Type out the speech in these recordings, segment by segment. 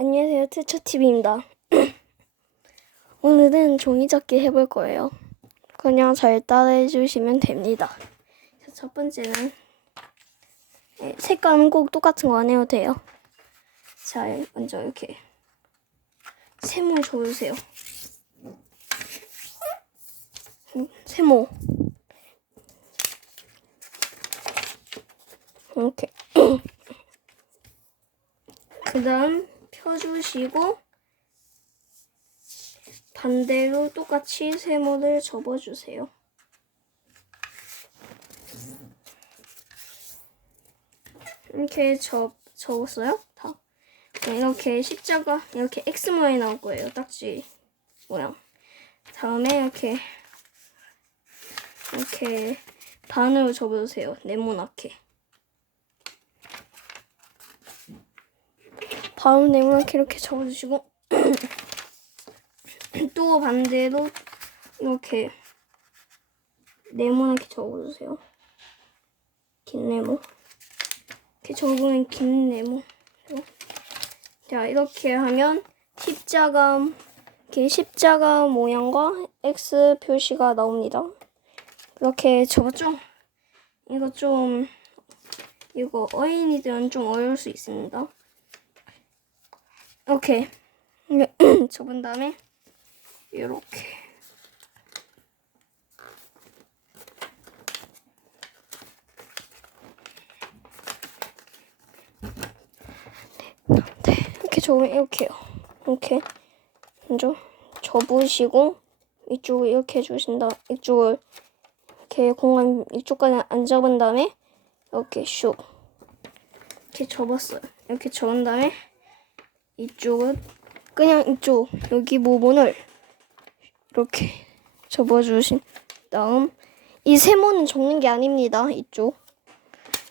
안녕하세요, 트처TV입니다. 오늘은 종이접기 해볼 거예요. 그냥 잘 따라해 주시면 됩니다. 자, 첫 번째는 네, 색깔은 꼭 똑같은 거 안 해도 돼요. 자, 먼저 이렇게 세모 줘주세요. 음, 세모. 이렇게. 그 다음 펴주시고 반대로 똑같이 세모를 접어주세요. 이렇게 접, 접었어요? 다. 네, 이렇게 십자가, 이렇게 X 모양이 나올 거예요. 딱지 모양. 다음에 이렇게, 이렇게 반으로 접어주세요. 네모나게. 바로 네모나게 이렇게 접어주시고 또 반대로 이렇게 네모나게 접어주세요. 긴 네모. 이렇게 접으면 긴 네모. 자 이렇게 하면 십자가 이렇게 십자가 모양과 X 표시가 나옵니다. 이렇게 접었죠? 이거 좀 이거 어린이들은 좀 어려울 수 있습니다. 이렇게 접은 다음에 이렇게 네, 이렇게 접으면 이렇게요. 이렇게 먼저 접으시고 이쪽을 이렇게 해주신다. 이쪽을 이렇게 공간 이쪽까지 안 접은 다음에 이렇게 슉 이렇게 접었어요. 이렇게 접은 다음에 이쪽은 그냥 이쪽 여기 부분을 이렇게 접어주신 다음 이 세모는 접는 게 아닙니다. 이쪽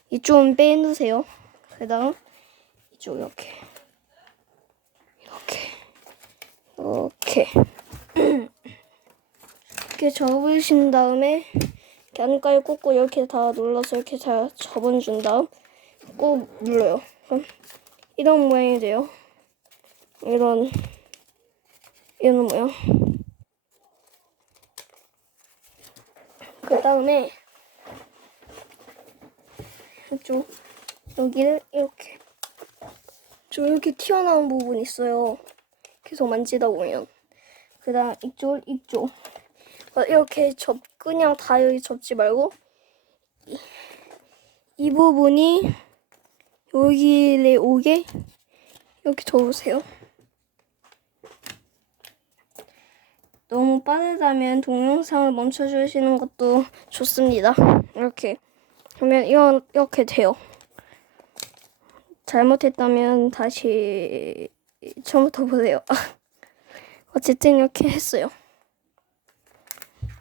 이쪽은 빼놓으세요. 그 다음 이쪽 이렇게 이렇게 이렇게 이렇게 접으신 다음에 이렇게 안까지 꽂고 이렇게 다 눌러서 이렇게 잘 접어준 다음 꾹 눌러요. 그럼 이런 모양이 돼요. 이런 이런 모양. 그 다음에 이쪽 여기를 이렇게 저 이렇게 튀어나온 부분 있어요. 계속 만지다 보면 그 다음 이쪽 이쪽 어, 이렇게 접 그냥 다 여기 접지 말고 이, 이 부분이 여기에 오게 이렇게 접으세요. 너무 빠르다면 동영상을 멈춰주시는 것도 좋습니다. 이렇게 그러면 이렇게 돼요. 잘못했다면 다시 처음부터 보세요. 어쨌든 이렇게 했어요.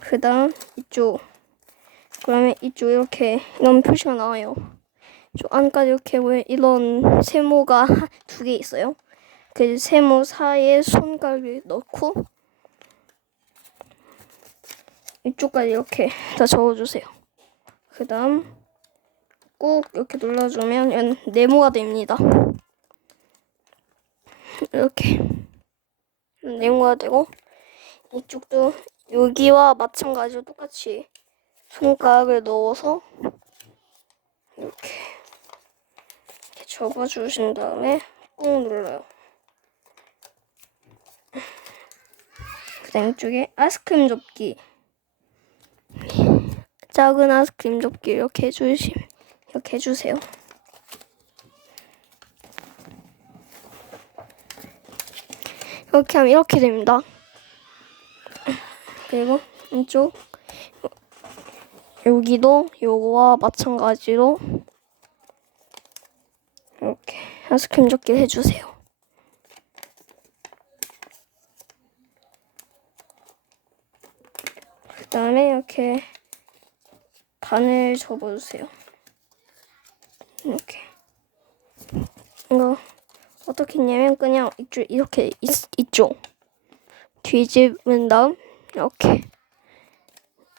그 다음 이쪽 그러면 이쪽 이렇게 이런 표시가 나와요. 저 안까지 이렇게 왜 이런 세모가 두 개 있어요. 그 세모 사이에 손가락을 넣고 이쪽까지 이렇게 다 접어주세요. 그 다음 꾹 이렇게 눌러주면 얘는 네모가 됩니다. 이렇게 네모가 되고 이쪽도 여기와 마찬가지로 똑같이 손가락을 넣어서 이렇게, 이렇게 접어주신 다음에 꾹 눌러요. 그 다음 이쪽에 아이스크림 접기 작은 아이스크림 접기 이렇게 해주시 이렇게 해주세요. 이렇게 하면 이렇게 됩니다. 그리고 이쪽 여기도 요거와 마찬가지로 이렇게 아이스크림 접기를 해주세요. 그 다음에 이렇게 반을 접어주세요. 이렇게 이거 어떻게 했냐면 그냥 이쪽 이렇게 있, 이쪽 뒤집은 다음 이렇게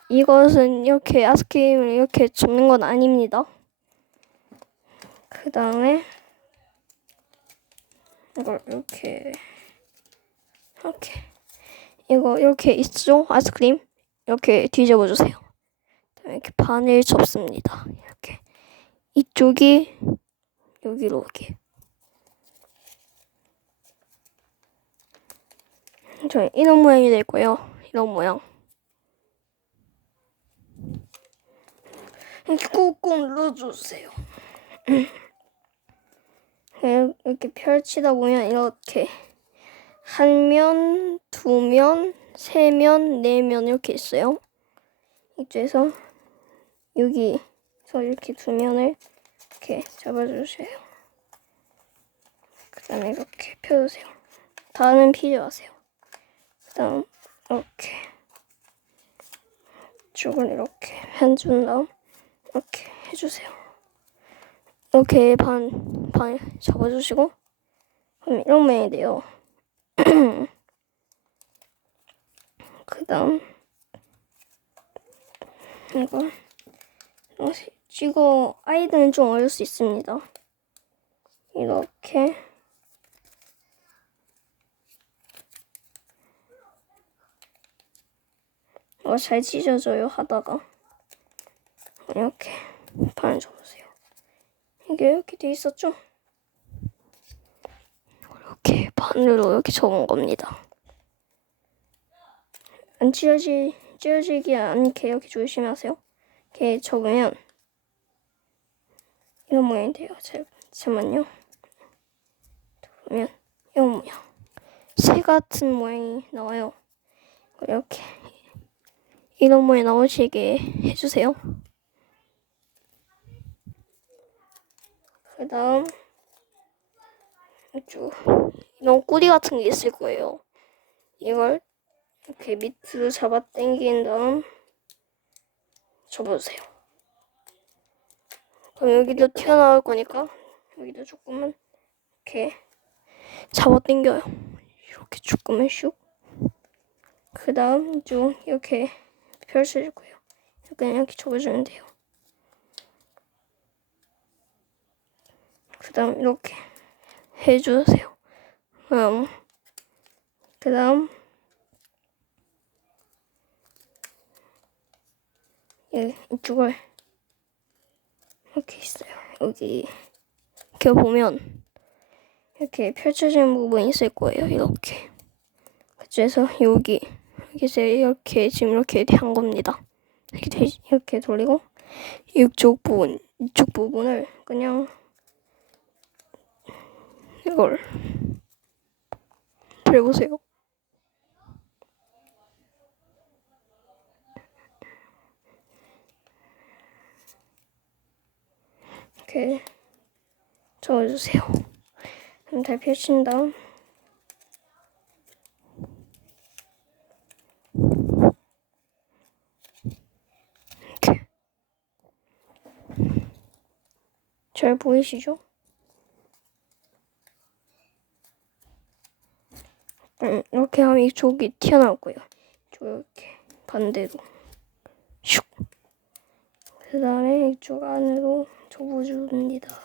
이것은 이렇게 아이스크림을 이렇게 접는 건 아닙니다. 그 다음에 이걸 이렇게 이렇게 이거 이렇게 있죠? 아이스크림 이렇게 뒤집어 주세요. 이렇게 반을 접습니다. 이렇게 이쪽이 여기로 이렇게 저 이런 모양이 될 거예요. 이런 모양. 이렇게 꾹꾹 눌러주세요. 이렇게 펼치다 보면 이렇게 한 면, 두 면, 세 면, 네 면 이렇게 있어요. 이쪽에서 여기서 이렇게 두 면을 이렇게 잡아주세요. 그 다음에 이렇게 펴주세요. 다는 피지 마세요. 그 다음 이렇게 쪽을 이렇게 해준 다음 이렇게 해주세요. 이렇게 반, 반 잡아주시고 그럼 이런 모양이 돼요. 그 다음 이거 어, 이거 아이들은 좀 어려울 수 있습니다. 이렇게 어, 잘 찢어져요 하다가 이렇게 반을 접으세요. 이게 이렇게 돼 있었죠? 이렇게 반으로 이렇게 접은 겁니다. 안 찢어지, 찢어지지 않게 이렇게 조심하세요. 이렇게 접으면 이런 모양이 돼요. 자, 잠깐만요. 보면 이런 모양. 새 같은 모양이 나와요. 이렇게 이런 모양 나오시게 해주세요. 그 다음 쭉 이런 꼬리 같은 게 있을 거예요. 이걸 이렇게 밑으로 잡아 당긴 다음 접어주세요. 그럼 여기도 튀어나올 거니까 여기도 조금만 이렇게 잡아 당겨요. 이렇게 조금만 슉. 그 다음 쭉 이렇게 펼쳐줄 거예요. 그냥 이렇게 접어주면 돼요. 그 다음 이렇게 해주세요. 그럼 그 다음 예, 이쪽을 이렇게 있어요. 여기 이렇게 보면 이렇게 펼쳐지는 부분이 있을 거예요. 이렇게 그래서 여기 여기서 이렇게 지금 이렇게 한 겁니다. 이렇게 이렇게 돌리고 이쪽 부분 이쪽 부분을 그냥 이걸 들보세요. 이렇게 적어주세요. 그럼 잘 펼친 다음 이렇게 잘 보이시죠? 음, 이렇게 하면 이쪽이 튀어나올 거예요. 이렇게 반대로 슉. 그 다음에 이쪽 안으로 접어줍니다.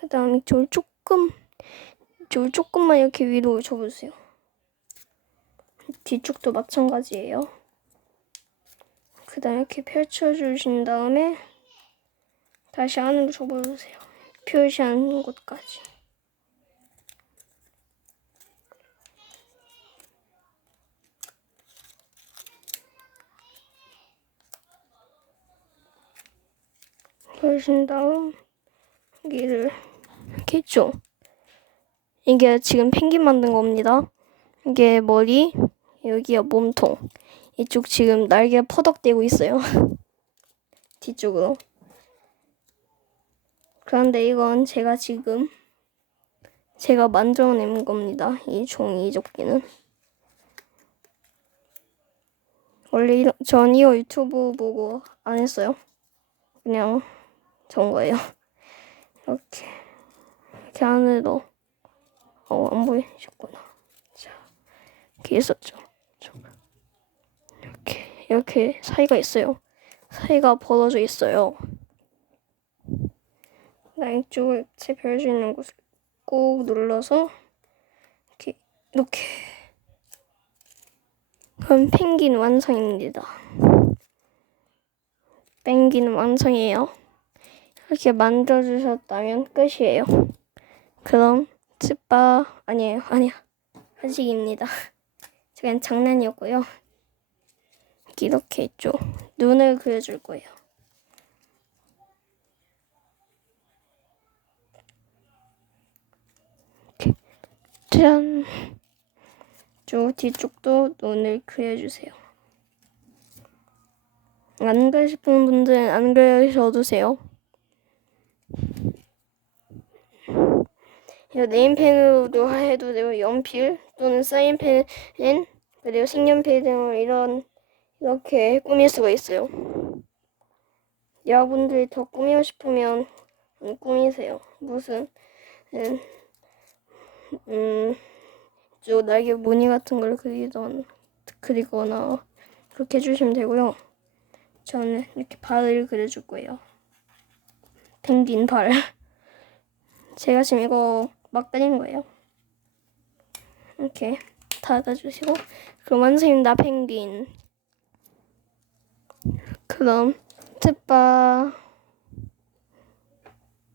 그 다음 이쪽을 조금 이쪽을 조금만 이렇게 위로 접어주세요. 뒤쪽도 마찬가지예요. 그 다음 이렇게 펼쳐주신 다음에 다시 안으로 접어주세요. 표시한 곳까지. 그러신 다음 있죠. 이게 지금 펭귄 만든 겁니다. 이게 머리, 여기가 몸통. 이쪽 지금 날개 퍼덕대고 있어요. 뒤쪽으로. 그런데 이건 제가 지금 제가 만들어낸 겁니다. 이 종이 접기는. 원래 이런, 전 이거 유튜브 보고 안 했어요. 그냥 전 거예요. 이렇게 이렇게 안으로 어, 안 보이셨구나. 자, 이렇게 있었죠. 이렇게 이렇게 사이가 있어요. 사이가 벌어져 있어요. 양쪽을 제별수 있는 곳을 꾹 눌러서 이렇게 이렇게 그럼 펭귄 완성입니다. 펭귄 완성이에요. 이렇게 만들어주셨다면 끝이에요. 그럼 스파 아니에요 아니야 아직입니다. 그냥 장난이었고요. 이렇게 있죠. 눈을 그려줄 거예요. 짠. 저 뒤쪽도 눈을 그려주세요. 안 싶은 분들은 안 그려셔도 돼요. 네임펜으로도 해도 되고 연필 또는 사인펜 그리고 색연필 등으로 이런 이렇게 꾸밀 수가 있어요. 여러분들이 더 꾸미고 싶으면 음, 꾸미세요. 무슨 음, 음, 저 날개 무늬 같은 걸 그리던 그리거나 그렇게 해주시면 되고요. 저는 이렇게 발을 그려줄 거예요. 펭귄 발. 제가 지금 이거 막 그린 거예요. 이렇게 닫아주시고 그럼 완성입니다 펭귄. 그럼 스파